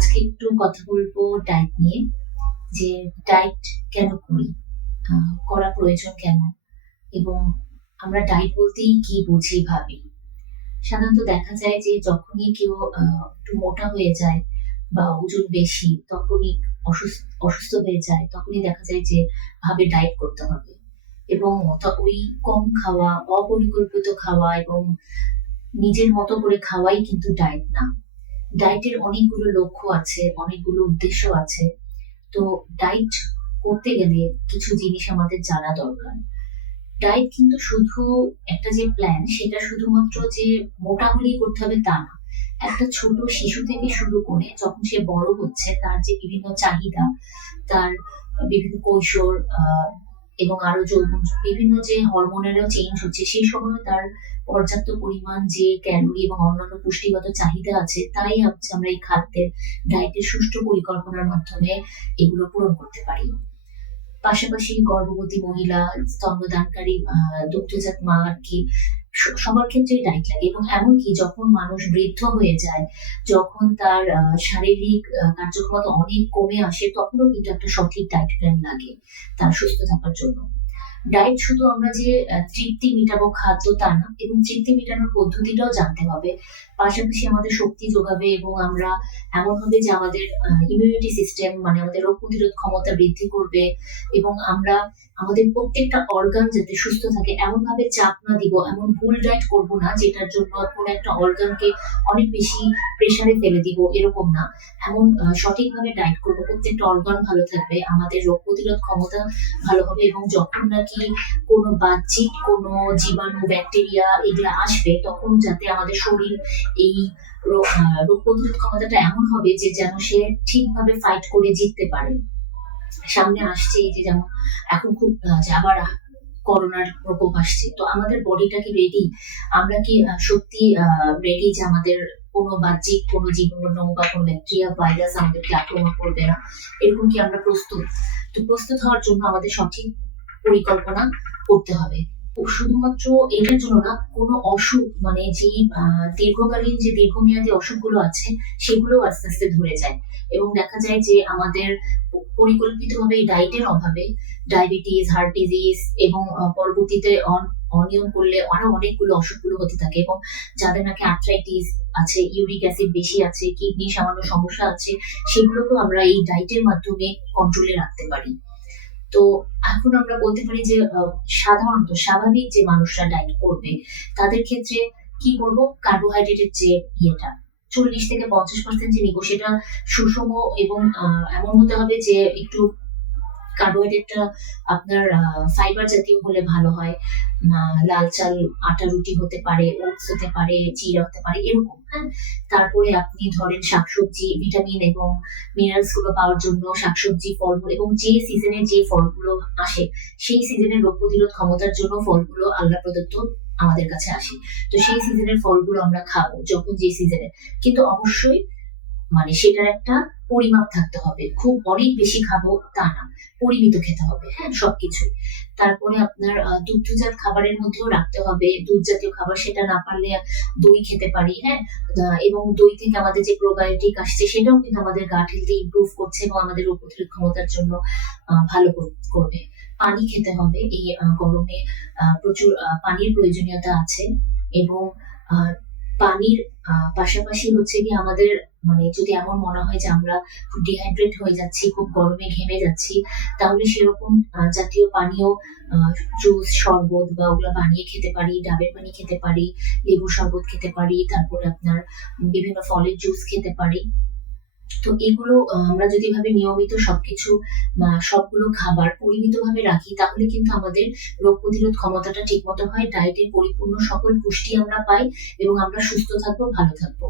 আজকে একটু কথা বলব ডায়েট নিয়ে, যে ডায়েট কেন করি করা প্রয়োজন কেন, এবং আমরা ডায়েট বলতেই কি বুঝি ভাবি। সাধারণত দেখা যায় যে যখনই কেউ একটু মোটা হয়ে যায় বা ওজন বেশি, তখনই অসুস্থ অসুস্থ হয়ে যায়, তখনই দেখা যায় যে ভাবে ডায়েট করতে হবে। এবং ওই কম খাওয়া, অপরিকল্পিত খাওয়া এবং নিজের মতো করে খাওয়াই কিন্তু ডায়েট না। ডায়েটের অনেকগুলো লক্ষ্য আছে, অনেকগুলো উদ্দেশ্য আছে। তো ডায়েট করতে গেলে কিছু জিনিস আমাদের জানা দরকার। ডায়েট কিন্তু শুধু একটা যে প্ল্যান সেটা শুধুমাত্র যে মোটা হলেই করতে হবে তা না। একটা ছোট শিশু থেকে শুরু করে যখন সে বড় হচ্ছে, তার যে বিভিন্ন চাহিদা, তার বিভিন্ন কৈশোর এবং আরও যৌবন বিভিন্ন যে হরমোনেরও চেঞ্জ হচ্ছে, সেই সময় তার পর্যাপ্ত পরিমাণ যে ক্যালোরি এবং অন্যান্য পুষ্টিগত চাহিদা আছে, তাই হচ্ছে আমরা এই খাদ্যের ডায়েটের সুষ্ঠু পরিকল্পনার মাধ্যমে এগুলো পূরণ করতে পারি। পাশাপাশি গর্ভবতী মহিলা স্তম্ভদানকারী দুগ্ধজাত মা আর কি সবার ক্ষেত্রেই টাইট লাগে এবং এমনকি যখন মানুষ বৃদ্ধ হয়ে যায়, যখন তার শারীরিক কার্যক্ষমতা অনেক কমে আসে, তখনও কিন্তু একটা সঠিক ডায়েট প্ল্যান লাগে তার সুস্থ থাকার জন্য। ডায়েট শুধু আমরা যে তৃপ্তি মেটাবো খাদ্য তা না, এবং তৃপ্তি মেটানোর পদ্ধতিটাও জানতে হবে। পাশাপাশি আমাদের শক্তি যোগাবে এবং আমরা এমন হবে যে আমাদের ইমিউনিটি সিস্টেম মানে আমাদের রোগ প্রতিরোধ ক্ষমতা বৃদ্ধি করবে এবং আমরা আমাদের প্রত্যেকটা অর্গান যাতে সুস্থ থাকে এমন ভাবে চাপ না দিব, এমন ভুল ডায়েট করব না, যেটার জন্য কোনো একটা অর্গানকে অনেক বেশি প্রেসারে ফেলে দিব, এরকম না। এমন সঠিকভাবে ডায়েট করব, প্রত্যেকটা অর্গান ভালো থাকবে, আমাদের রোগ প্রতিরোধ ক্ষমতা ভালো হবে এবং যখন নাকি কোনো বাহ্যিক, কোনো জীবাণু, ব্যাকটেরিয়া এগুলা আসবে তখন যাতে আমাদের শরীর এই রোগ প্রতিরোধ ক্ষমতাটা এমন হবে যে যেন সে ঠিকভাবে ফাইট করে জিততে পারে। সামনে আসছে এই যে যেমন এখন খুব আবার করোনার প্রকোপ আসছে। তো আমাদের বডিটা কি রেডি আমরা কি সত্যি রেডি যে আমাদের কোনো বাহ্যিক, কোনো জীবাণু বা কোনো ব্যাকটেরিয়া ভাইরাস আমাদেরকে আক্রমণ করবে না? এরকম কি আমরা প্রস্তুত? তো প্রস্তুত হওয়ার জন্য আমাদের সঠিক পরিকল্পনা করতে হবে। শুধুমাত্র এটার জন্য না কোনো অসুখ মানে আহ, দীর্ঘকালীন যে দীর্ঘমেয়াদী অসুখগুলো আছে সেগুলো আস্তে আস্তে ধরে যায়। এবং দেখা যায় যে আমাদের পরিকল্পিতভাবে ডায়েটের অভাবে ডায়াবেটিস হার্ট ডিজিজ এবং পরবর্তীতে অন- অনিয়ম করলে আরও অনেকগুলো অসুখগুলো হতে থাকে এবং যাদের নাকি আর্থ্রাইটিস আছে ইউরিক অ্যাসিড বেশি আছে কিডনি সামান্য সমস্যা আছে সেগুলোকেও আমরা এই ডায়েটের মাধ্যমে কন্ট্রোলে রাখতে পারি। তো এখন আমরা বলতে পারি যে সাধারণত স্বাভাবিক যে মানুষরা ডায়েট করবে, তাদের ক্ষেত্রে কি করব? কার্বোহাইড্রেটের যে ইয়েটা, চল্লিশ থেকে পঞ্চাশ পার্সেন্ট যে নিব, সেটা সুষম এবং এমন হতে হবে যে একটু কার্বোহাইড্রেটটা আপনার ফাইবার জাতীয় হলে ভালো হয়। লাল চাল, আটা রুটি হতে পারে ওটস হতে পারে চিড়া হতে পারে, এরকম হ্যাঁ? তারপরে আপনি ধরেন শাকসবজি ভিটামিন এবং মিনারেলসগুলো পাওয়ার জন্য শাকসবজি, ফলমূল এবং যে সিজনে যে ফলগুলো আসে, সেই সিজনের রোগ প্রতিরোধ ক্ষমতার জন্য ফলগুলো আল্লাহ প্রদত্ত আমাদের কাছে আসে। তো সেই সিজনের ফলগুলো আমরা খাব যখন যে সিজনে কিন্তু অবশ্যই মানে সেটার একটা পরিমাপ থাকতে হবে। খুব অনেক বেশি খাব তা না। পরিমিত খেতে হবে হ্যাঁ সবকিছুই। তারপরে আপনার দুগ্ধজাত খাবারের মধ্যেও রাখতে হবে। দুধ জাতীয় খাবার সেটা না পারলে দই খেতে পারি হ্যাঁ? এবং দই থেকে আমাদের যে প্রোবায়োটিক আসছে সেটাও কিন্তু আমাদের গাট হেলথে ইমপ্রুভ করছে এবং আমাদের রোগ ক্ষমতার জন্য ভালো করবে। পানি খেতে হবে, এই গরমে প্রচুর পানির প্রয়োজনীয়তা আছে এবং পানির পাশাপাশি হচ্ছে কি আমাদের মানে যদি এমন মনে হয় যে আমরা ডিহাইড্রেট হয়ে যাচ্ছি, খুব গরমে ঘেমে যাচ্ছি, তাহলে সেরকম জাতীয় পানীয় জুস শরবত বা ওগুলো বানিয়ে খেতে পারি, ডাবের পানি খেতে পারি লেবু শরবত খেতে পারি, তারপরে আপনার বিভিন্ন ফলের জুস খেতে পারি। তো এগুলো আমরা যদি ভাবে নিয়মিত সবকিছু সবগুলো খাবার পরিমিত ভাবে রাখি, তাহলে কিন্তু আমাদের রোগ প্রতিরোধ ক্ষমতাটা ঠিক মতো হয় ডায়েটের পরিপূর্ণ সকল পুষ্টি আমরা পাই, এবং আমরা সুস্থ থাকব, ভালো থাকব।